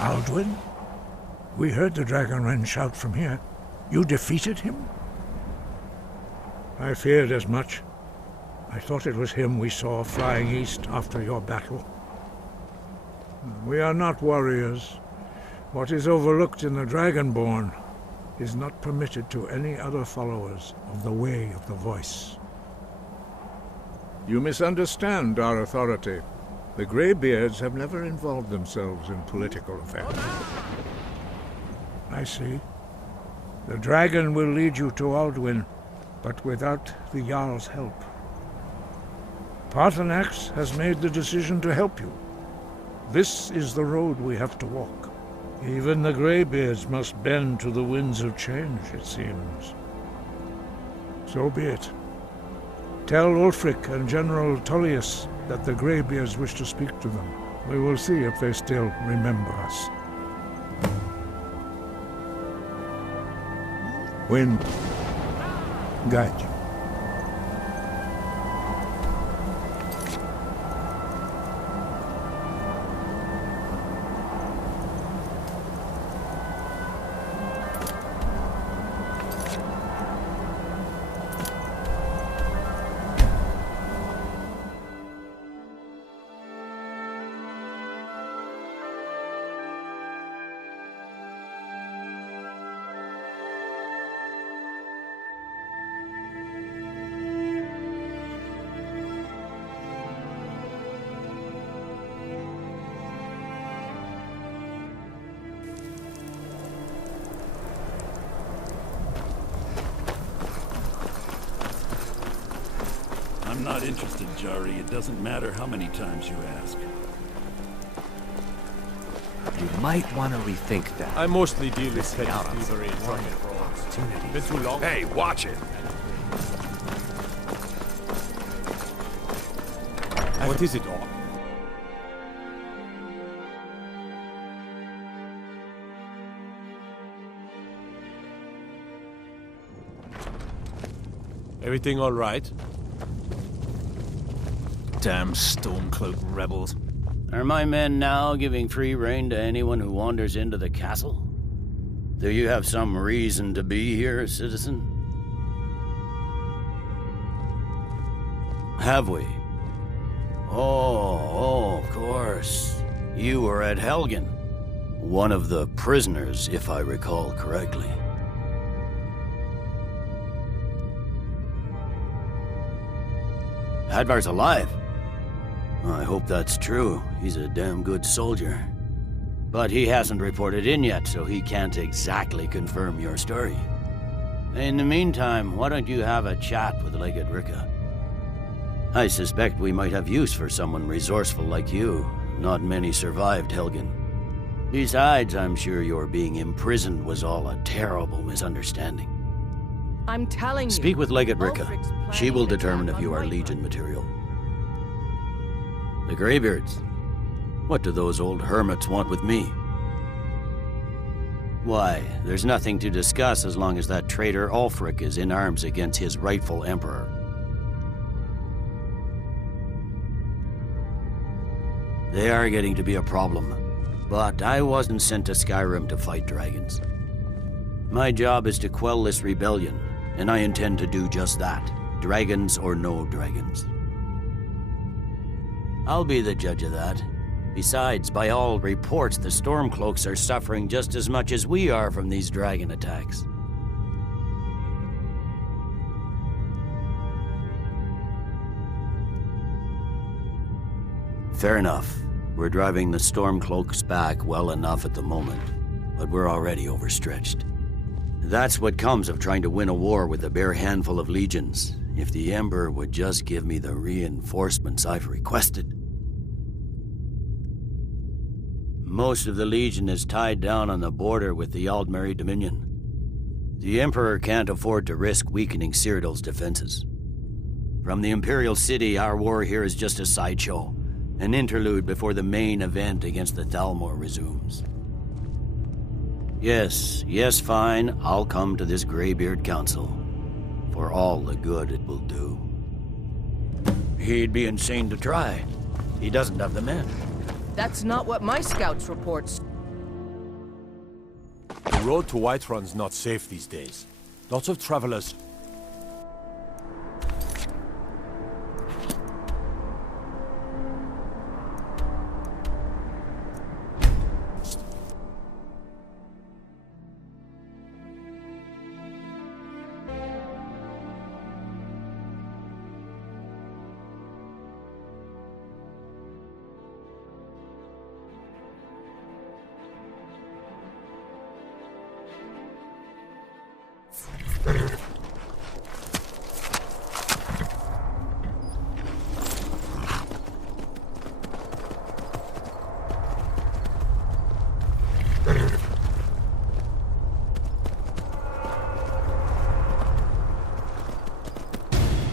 Alduin? We heard the Dragonren shout from here. You defeated him? I feared as much. I thought it was him we saw flying east after your battle. We are not warriors. What is overlooked in the Dragonborn is not permitted to any other followers of the Way of the Voice. You misunderstand our authority. The Greybeards have never involved themselves in political affairs. I see. The dragon will lead you to Alduin, but without the Jarl's help. Paarthurnax has made the decision to help you. This is the road we have to walk. Even the Greybeards must bend to the winds of change, it seems. So be it. Tell Ulfric and General Tullius that the Greybeards wish to speak to them. We will see if they still remember us. Wind, guide you. I'm not interested, Jari. It doesn't matter how many times you ask. You might want to rethink that. I mostly deal with petty out on thievery and some drunken brawls. opportunities. Been too long. Hey, watch it! What is it all? Everything all right? Damn Stormcloak rebels. Are my men now giving free rein to anyone who wanders into the castle? Do you have some reason to be here, citizen? Have we? Oh, of course. You were at Helgen. One of the prisoners, if I recall correctly. Hadvar's alive. I hope that's true. He's a damn good soldier. But he hasn't reported in yet, so he can't exactly confirm your story. In the meantime, why don't you have a chat with Legate Ricka? I suspect we might have use for someone resourceful like you. Not many survived Helgen. Besides, I'm sure your being imprisoned was all a terrible misunderstanding. I'm telling you. Speak with Legate Ricka. Ulfric's planning She will an determine attack if you on are Whiterun. Legion material. The Greybeards. What do those old hermits want with me? Why, there's nothing to discuss as long as that traitor Ulfric is in arms against his rightful emperor. They are getting to be a problem, but I wasn't sent to Skyrim to fight dragons. My job is to quell this rebellion, and I intend to do just that, dragons or no dragons. I'll be the judge of that. Besides, by all reports, the Stormcloaks are suffering just as much as we are from these dragon attacks. Fair enough. We're driving the Stormcloaks back well enough at the moment, but we're already overstretched. That's what comes of trying to win a war with a bare handful of legions. If the Emperor would just give me the reinforcements I've requested. Most of the Legion is tied down on the border with the Aldmeri Dominion. The Emperor can't afford to risk weakening Cyrodiil's defenses. From the Imperial City, our war here is just a sideshow, an interlude before the main event against the Thalmor resumes. Yes, fine, I'll come to this Greybeard Council, for all the good it will do. He'd be insane to try. He doesn't have the men. That's not what my scouts reports. The road to Whiterun's not safe these days. Lots of travelers.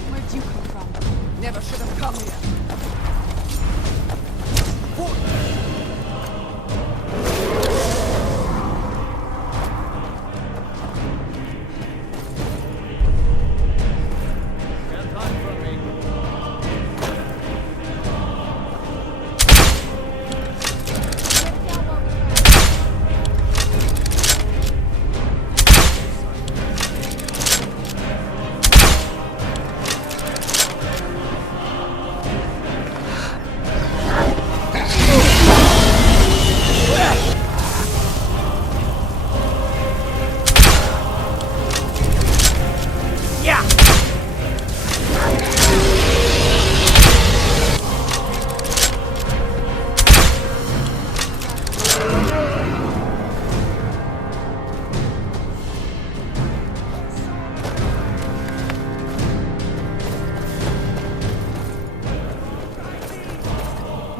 Where'd you come from? Never should have come here.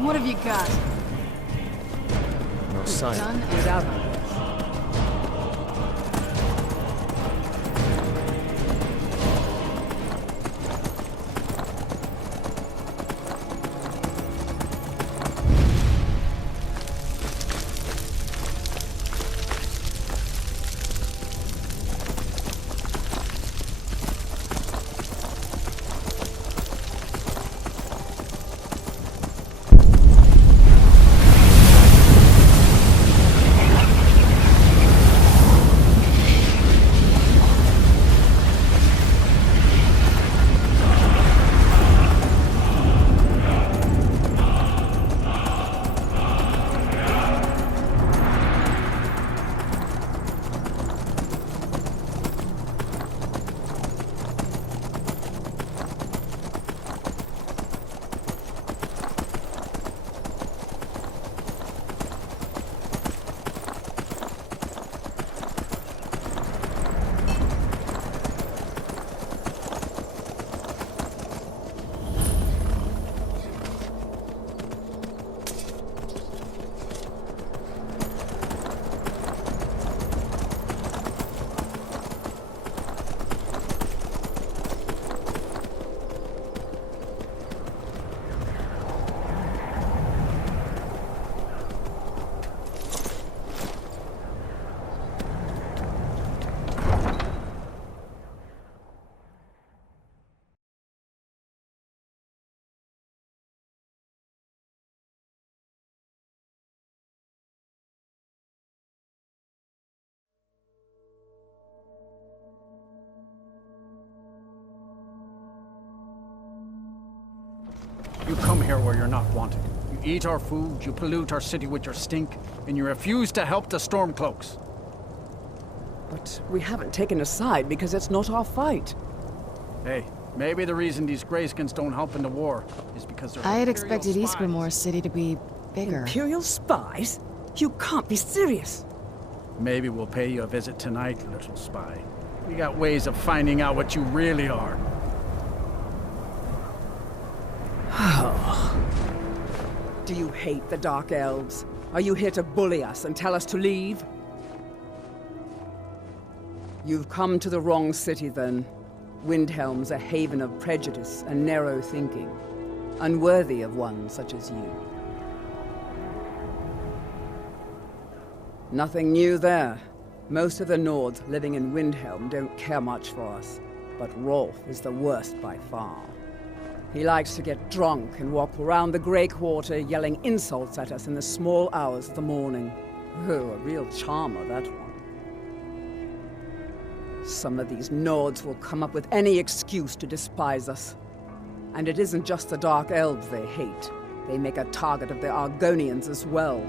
What have you got? No sign. Done and out of. You come here where you're not wanted. You eat our food, you pollute our city with your stink, and you refuse to help the Stormcloaks. But we haven't taken a side because it's not our fight. Hey, maybe the reason these Greyskins don't help in the war is because they're I had Imperial expected spies. Eastgrimor's city to be bigger. Imperial spies? You can't be serious. Maybe we'll pay you a visit tonight, little spy. We got ways of finding out what you really are. Do you hate the Dark Elves? Are you here to bully us and tell us to leave? You've come to the wrong city, then. Windhelm's a haven of prejudice and narrow thinking, unworthy of one such as you. Nothing new there. Most of the Nords living in Windhelm don't care much for us, but Rolf is the worst by far. He likes to get drunk and walk around the Grey Quarter yelling insults at us in the small hours of the morning. Oh, a real charmer, that one. Some of these Nords will come up with any excuse to despise us. And it isn't just the Dark Elves they hate. They make a target of the Argonians as well.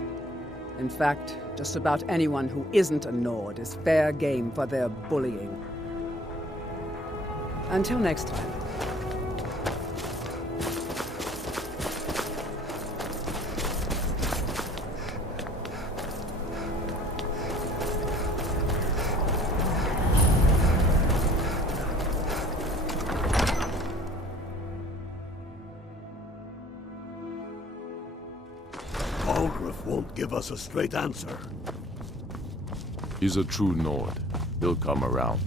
In fact, just about anyone who isn't a Nord is fair game for their bullying. Until next time. Algrif won't give us a straight answer. He's a true Nord. He'll come around.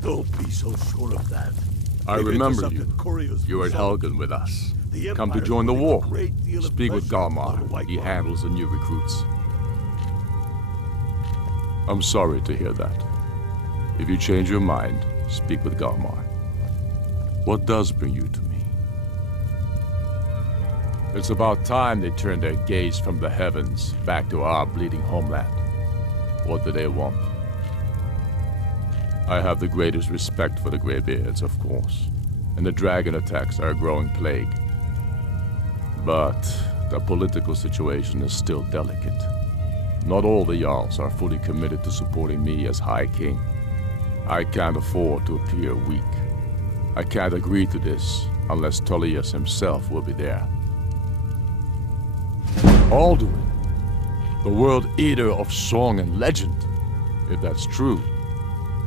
Don't be so sure of that. I They've remember you. intercepted couriers You were at from South. Helgen with us. The Come to Empire's join the putting a war. great deal of Speak with pressure on Galmar. White He Walker. handles the new recruits. I'm sorry to hear that. If you change your mind, speak with Galmar. What does bring you to me? It's about time they turned their gaze from the heavens back to our bleeding homeland. What do they want? I have the greatest respect for the Greybeards, of course, and the dragon attacks are a growing plague. But the political situation is still delicate. Not all the Jarls are fully committed to supporting me as High King. I can't afford to appear weak. I can't agree to this unless Tullius himself will be there. Alduin, the World Eater of song and legend. If that's true,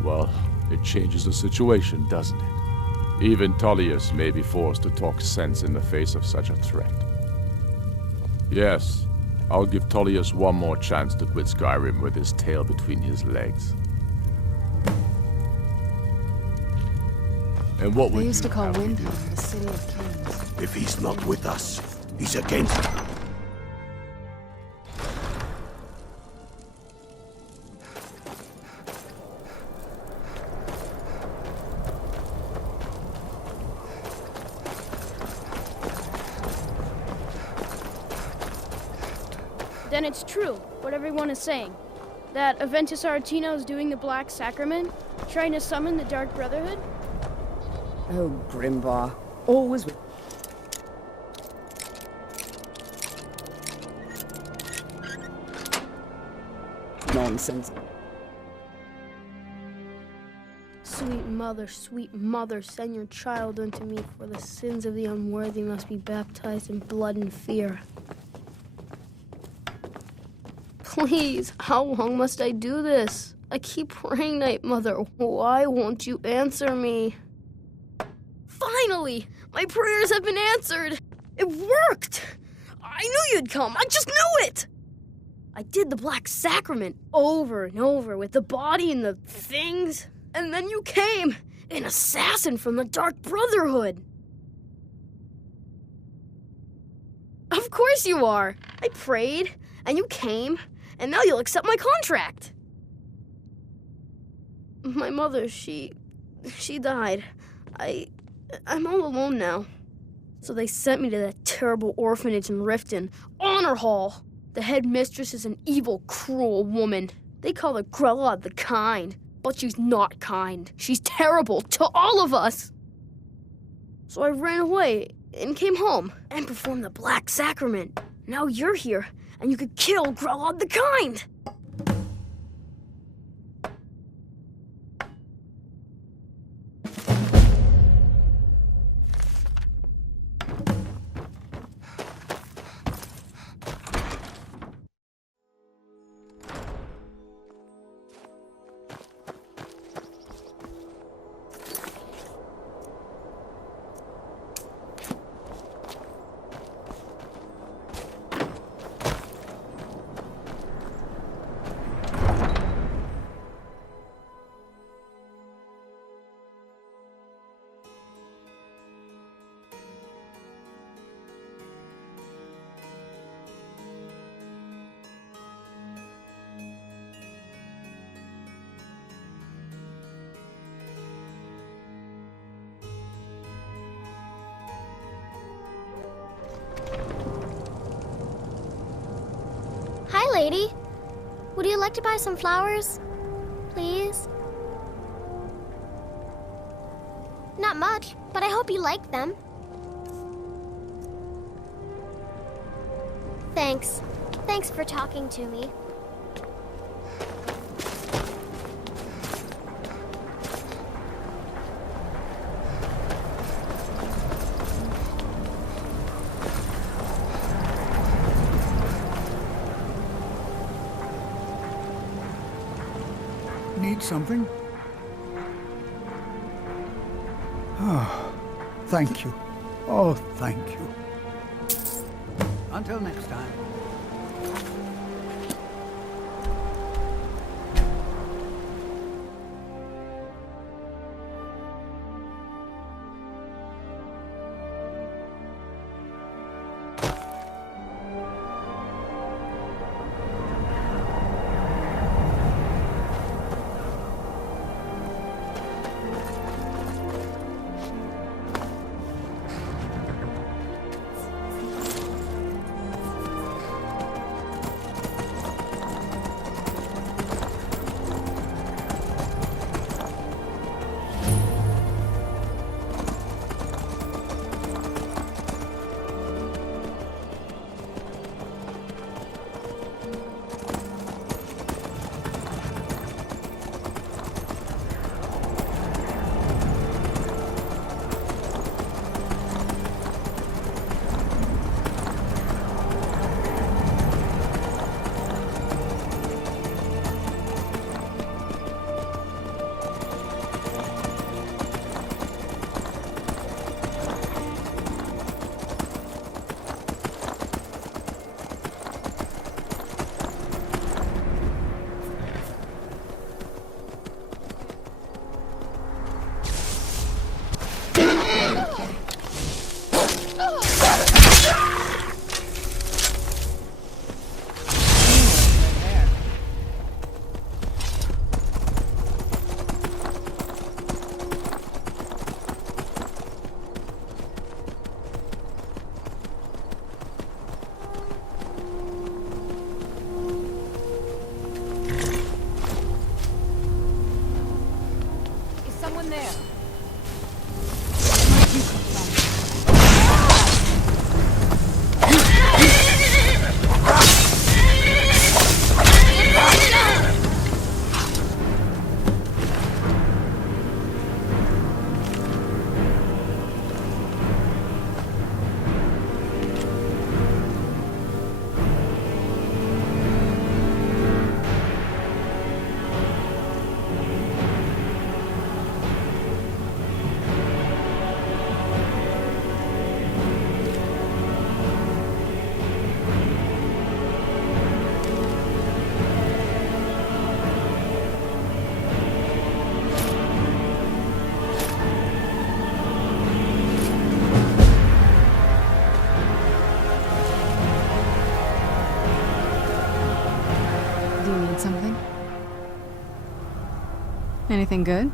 well, it changes the situation, doesn't it? Even Tullius may be forced to talk sense in the face of such a threat. Yes, I'll give Tullius one more chance to quit Skyrim with his tail between his legs. And what would They used to you call have me do? Windhelm the City of Kings. If he's not with us, he's against it. Then it's true, what everyone is saying. That Aventus Aretino is doing the Black Sacrament, trying to summon the Dark Brotherhood? Oh, Grimvar. Always with... nonsense. Sweet mother, send your child unto me, for the sins of the unworthy must be baptized in blood and fear. Please, how long must I do this? I keep praying, Night Mother. Why won't you answer me? Finally! My prayers have been answered! It worked! I knew you'd come! I just knew it! I did the Black Sacrament over and over with the body and the things, and then you came, an assassin from the Dark Brotherhood. Of course you are! I prayed, and you came, and now you'll accept my contract. My mother, she died. I'm all alone now. So they sent me to that terrible orphanage in Riften, Honor Hall. The head mistress is an evil, cruel woman. They call her Grella the Kind, but she's not kind. She's terrible to all of us. So I ran away and came home and performed the Black Sacrament. Now you're here, and you could kill Grella the Kind. Hi, lady. Would you like to buy some flowers? Please? much, but I hope you like them. Thanks. Thanks for talking to me. Need something? Oh, thank you. Oh, thank you. Until next time. Something? Anything good?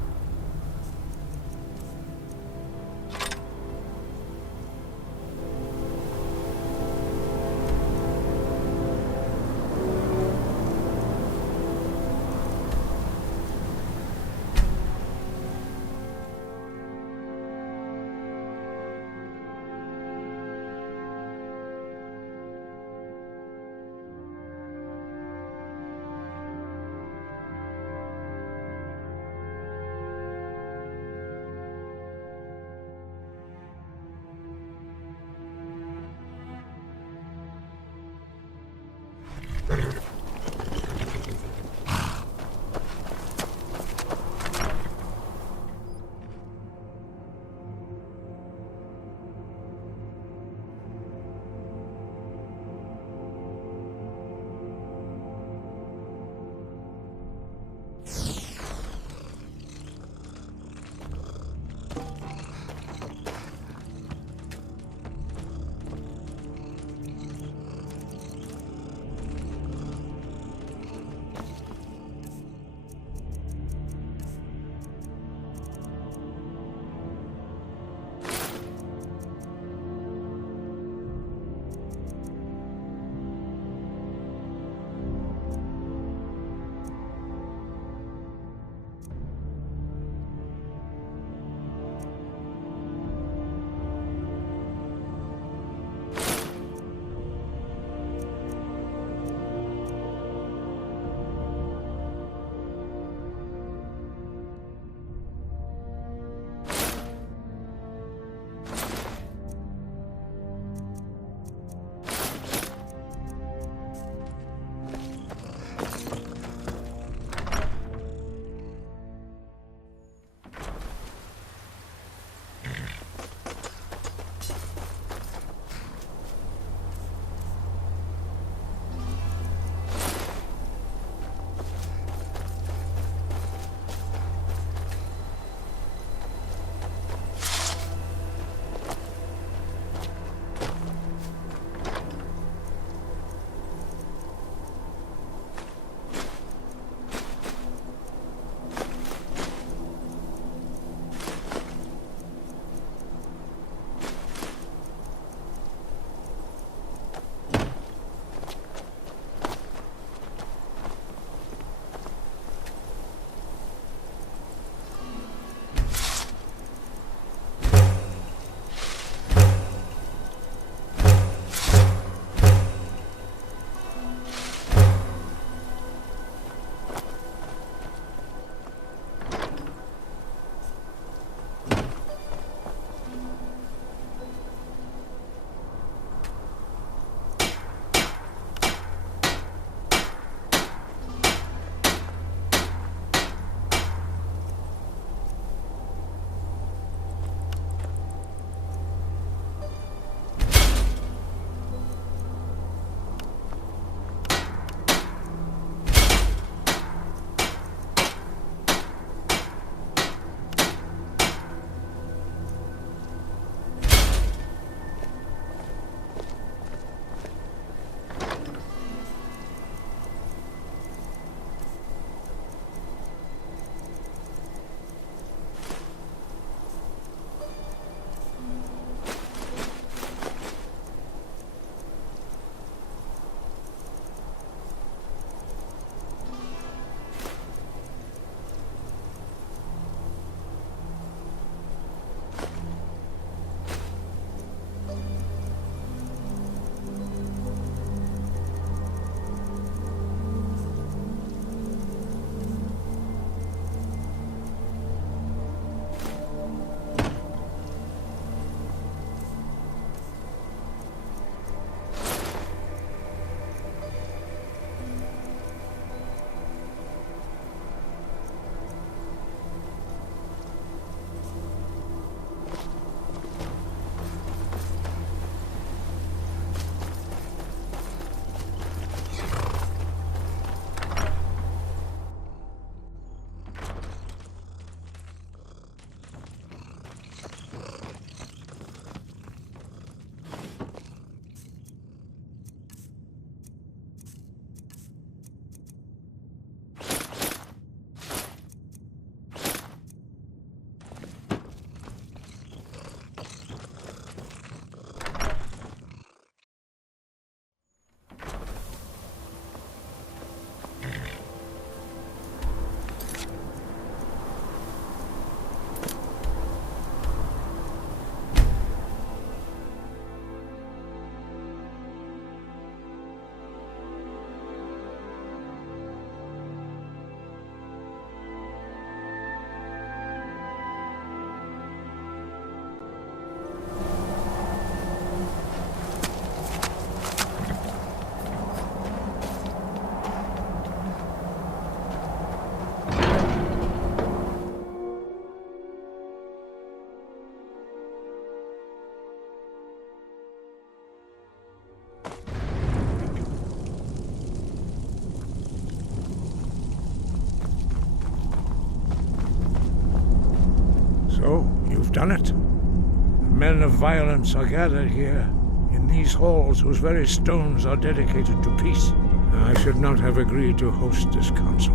You've done it. The men of violence are gathered here, in these halls whose very stones are dedicated to peace. I should not have agreed to host this council.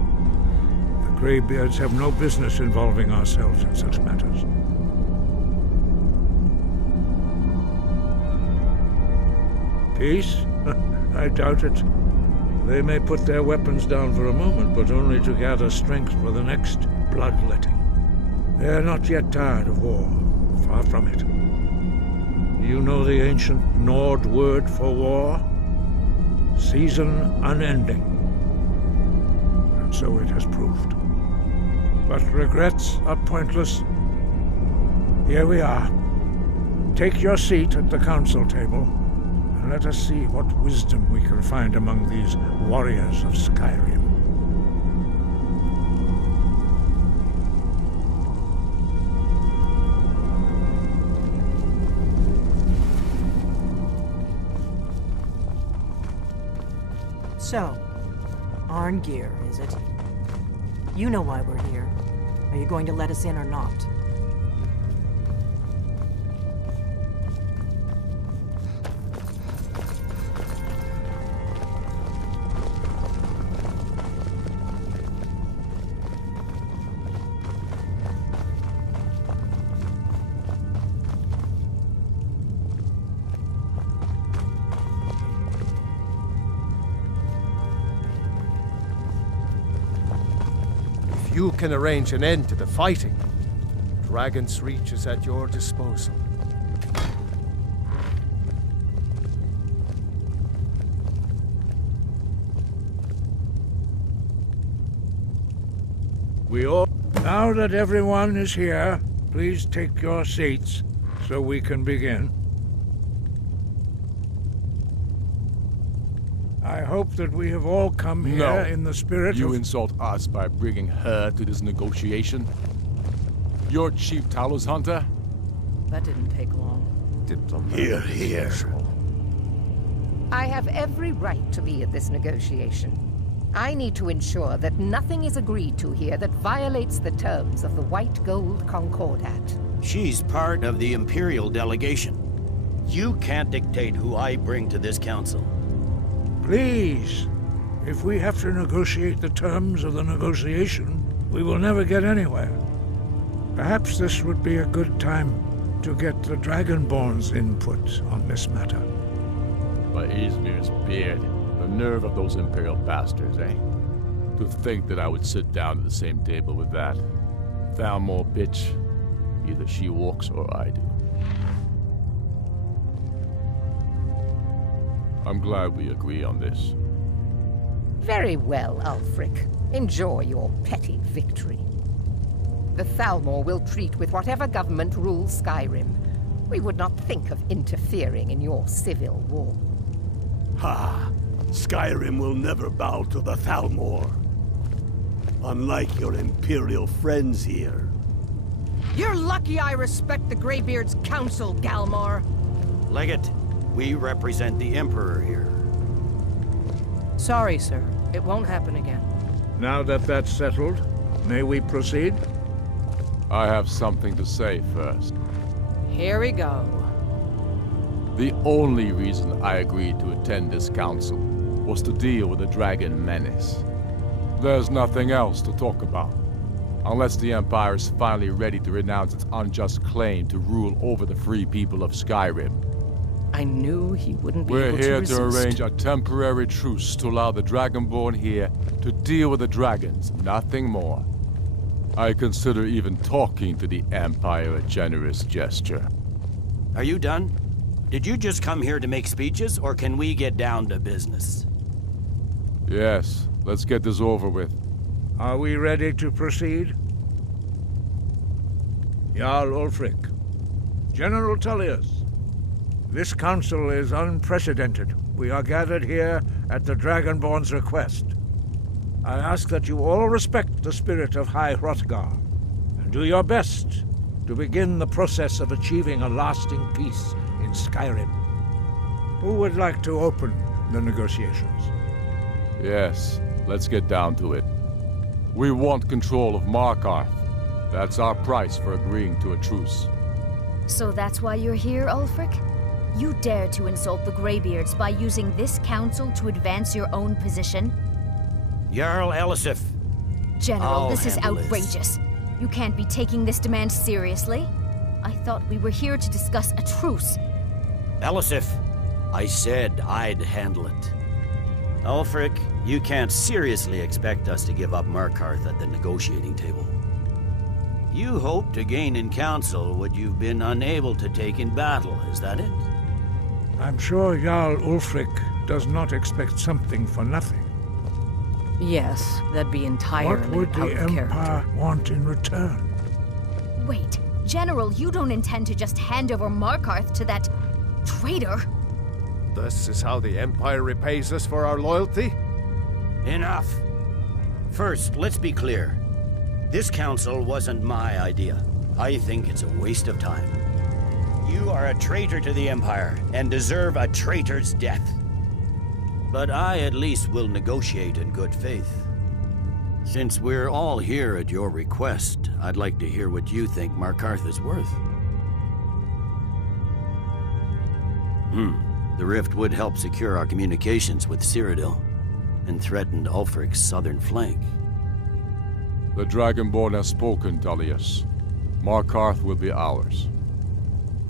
The Greybeards have no business involving ourselves in such matters. Peace? I doubt it. They may put their weapons down for a moment, but only to gather strength for the next bloodletting. They are not yet tired of war. Far from it. You know the ancient Nord word for war? Season unending. And so it has proved. But regrets are pointless. Here we are. Take your seat at the council table, and let us see what wisdom we can find among these warriors of Skyrim. So, Arngeir, is it? You know why we're here. Are you going to let us in or not? You can arrange an end to the fighting. Dragon's Reach is at your disposal. Now that everyone is here, please take your seats so we can begin. I hope that we have all come here in the spirit You of... insult us by bringing her to this negotiation? You're Chief Talos Hunter? That didn't take long. Here, here. I have every right to be at this negotiation. I need to ensure that nothing is agreed to here that violates the terms of the White Gold Concordat. She's part of the Imperial delegation. You can't dictate who I bring to this council. Please, if we have to negotiate the terms of the negotiation, we will never get anywhere. Perhaps this would be a good time to get the Dragonborn's input on this matter. By Izmir's beard, the nerve of those Imperial bastards, eh? To think that I would sit down at the same table with that. Thalmor bitch. Either she walks or I do. I'm glad we agree on this. Very well, Ulfric. Enjoy your petty victory. The Thalmor will treat with whatever government rules Skyrim. We would not think of interfering in your civil war. Ha! Skyrim will never bow to the Thalmor. Unlike your Imperial friends here. You're lucky I respect the Greybeard's counsel, Galmar. Legate, we represent the Emperor here. Sorry, sir. It won't happen again. Now that that's settled, may we proceed? I have something to say first. Here we go. The only reason I agreed to attend this council was to deal with the dragon menace. There's nothing else to talk about. Unless the Empire is finally ready to renounce its unjust claim to rule over the free people of Skyrim. I knew he wouldn't be We're able to here resist. to arrange a temporary truce to allow the Dragonborn here to deal with the dragons, nothing more. I consider even talking to the Empire a generous gesture. Are you done? Did you just come here to make speeches, or can we get down to business? Yes, let's get this over with. Are we ready to proceed? Jarl Ulfric, General Tullius, this council is unprecedented. We are gathered here at the Dragonborn's request. I ask that you all respect the spirit of High Hrothgar, and do your best to begin the process of achieving a lasting peace in Skyrim. Who would like to open the negotiations? Yes, let's get down to it. We want control of Markarth. That's our price for agreeing to a truce. So that's why you're here, Ulfric? You dare to insult the Greybeards by using this council to advance your own position? Jarl Elisif. General, this is outrageous. You can't be taking this demand seriously. I thought we were here to discuss a truce. Elisif, I said I'd handle it. Ulfric, you can't seriously expect us to give up Markarth at the negotiating table. You hope to gain in council what you've been unable to take in battle, is that it? I'm sure Jarl Ulfric does not expect something for nothing. Yes, that'd be entirely What would the Empire want in return? Wait, General, you don't intend to just hand over Markarth to that traitor? This is how the Empire repays us for our loyalty? Enough. First, let's be clear. This council wasn't my idea. I think it's a waste of time. You are a traitor to the Empire and deserve a traitor's death. But I at least will negotiate in good faith. Since we're all here at your request, I'd like to hear what you think Markarth is worth. The rift would help secure our communications with Cyrodiil and threatened Ulfric's southern flank. The Dragonborn has spoken, Tullius. Markarth will be ours.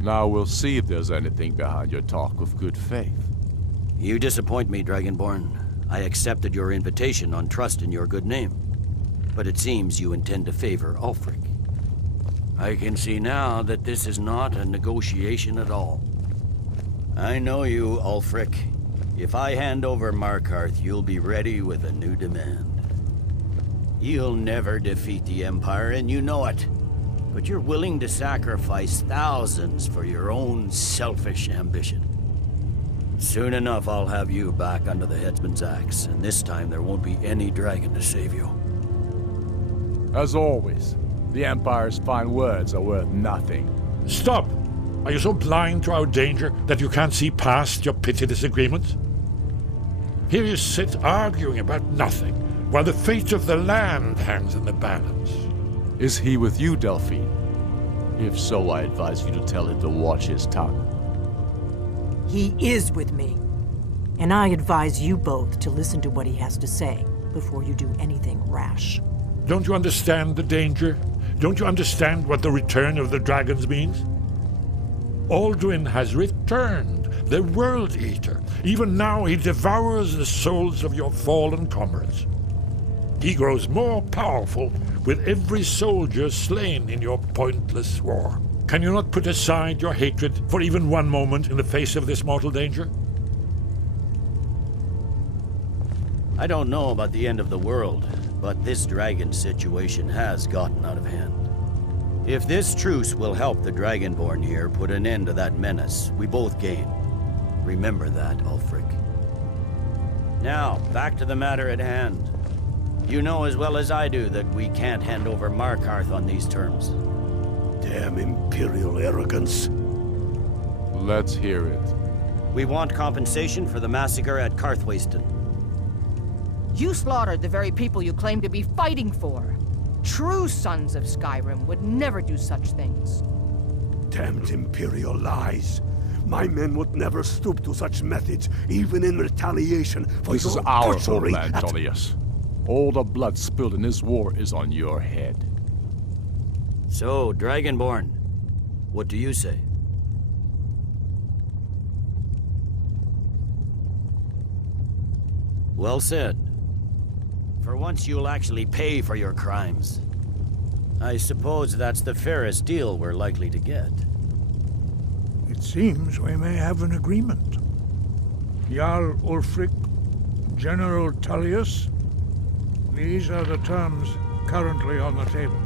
Now we'll see if there's anything behind your talk of good faith. You disappoint me, Dragonborn. I accepted your invitation on trust in your good name. But it seems you intend to favor Ulfric. I can see now that this is not a negotiation at all. I know you, Ulfric. If I hand over Markarth, you'll be ready with a new demand. You'll never defeat the Empire, and you know it. But you're willing to sacrifice thousands for your own selfish ambition. Soon enough, I'll have you back under the headsman's axe, and this time there won't be any dragon to save you. As always, the Empire's fine words are worth nothing. Stop! Are you so blind to our danger that you can't see past your petty disagreements? Here you sit arguing about nothing, while the fate of the land hangs in the balance. Is he with you, Delphine? If so, I advise you to tell him to watch his tongue. He is with me. And I advise you both to listen to what he has to say before you do anything rash. Don't you understand the danger? Don't you understand what the return of the dragons means? Alduin has returned, the World Eater. Even now he devours the souls of your fallen comrades. He grows more powerful with every soldier slain in your pointless war. Can you not put aside your hatred for even one moment in the face of this mortal danger? I don't know about the end of the world, but this dragon situation has gotten out of hand. If this truce will help the Dragonborn here put an end to that menace, we both gain. Remember that, Ulfric. Now, back to the matter at hand. You know as well as I do that we can't hand over Markarth on these terms. Damn Imperial arrogance. Let's hear it. We want compensation for the massacre at Karthwasten. You slaughtered the very people you claim to be fighting for. True sons of Skyrim would never do such things. Damned Imperial lies. My men would never stoop to such methods, even in retaliation for This is your our butchery homeland, Tullius. All the blood spilled in this war is on your head. So, Dragonborn, what do you say? Well said. For once you'll actually pay for your crimes. I suppose that's the fairest deal we're likely to get. It seems we may have an agreement. Jarl Ulfric, General Tullius, these are the terms currently on the table.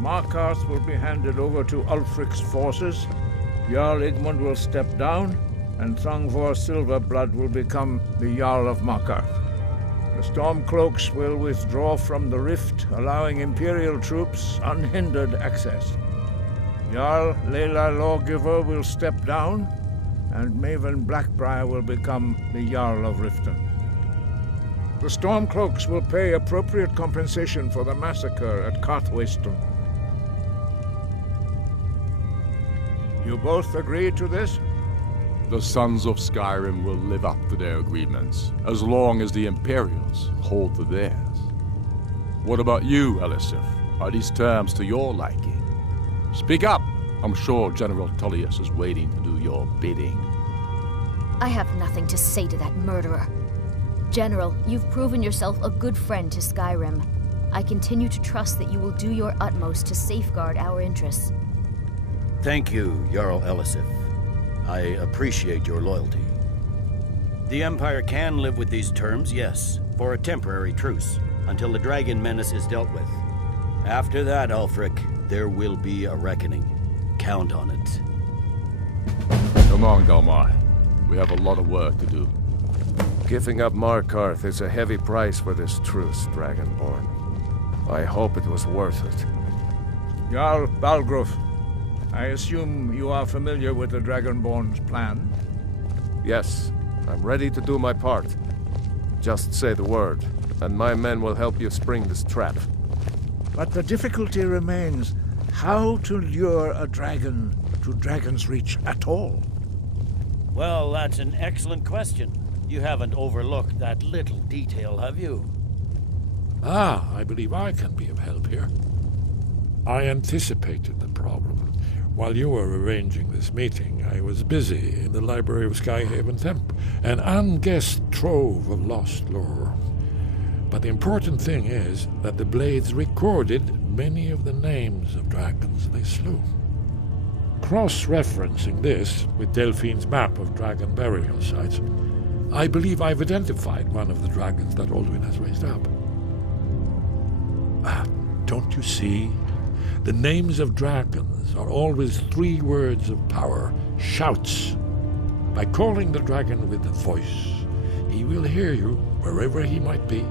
Markarth will be handed over to Ulfric's forces, Jarl Igmund will step down, and Thongvor Silverblood will become the Jarl of Markarth. The Stormcloaks will withdraw from the rift, allowing Imperial troops unhindered access. Jarl Layla Lawgiver will step down, and Maven Blackbriar will become the Jarl of Riften. The Stormcloaks will pay appropriate compensation for the massacre at Karthwasten. You both agree to this? The Sons of Skyrim will live up to their agreements, as long as the Imperials hold to theirs. What about you, Elisif? Are these terms to your liking? Speak up! I'm sure General Tullius is waiting to do your bidding. I have nothing to say to that murderer. General, you've proven yourself a good friend to Skyrim. I continue to trust that you will do your utmost to safeguard our interests. Thank you, Jarl Elisif. I appreciate your loyalty. The Empire can live with these terms, yes, for a temporary truce, until the dragon menace is dealt with. After that, Ulfric, there will be a reckoning. Count on it. Come on, Galmar. We have a lot of work to do. Giving up Markarth is a heavy price for this truce, Dragonborn. I hope it was worth it. Jarl Balgruf, I assume you are familiar with the Dragonborn's plan? Yes, I'm ready to do my part. Just say the word, and my men will help you spring this trap. But the difficulty remains how to lure a dragon to Dragon's Reach at all. Well, that's an excellent question. You haven't overlooked that little detail, have you? Ah, I believe I can be of help here. I anticipated the problem. While you were arranging this meeting, I was busy in the library of Skyhaven Temp, an unguessed trove of lost lore. But the important thing is that the Blades recorded many of the names of dragons they slew. Cross-referencing this with Delphine's map of dragon burial sites, I believe I've identified one of the dragons that Alduin has raised up. Don't you see? The names of dragons are always 3 words of power, shouts. By calling the dragon with a voice, he will hear you wherever he might be.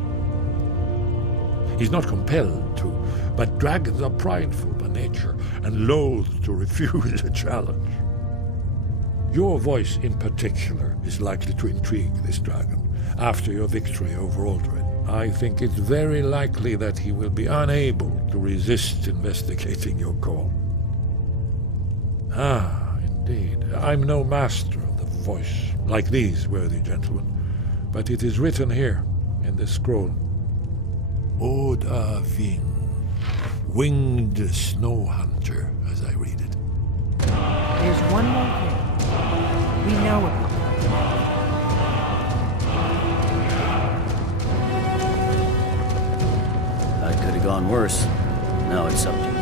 He's not compelled to, but dragons are prideful by nature and loath to refuse a challenge. Your voice in particular is likely to intrigue this dragon after your victory over Alduin. I think it's very likely that he will be unable to resist investigating your call. Ah, indeed. I'm no master of the voice, like these worthy gentlemen, but it is written here in this scroll. Oda Ving, winged snow hunter, as I read it. There's one more thing. We know about her. That could have gone worse. Now it's up to you.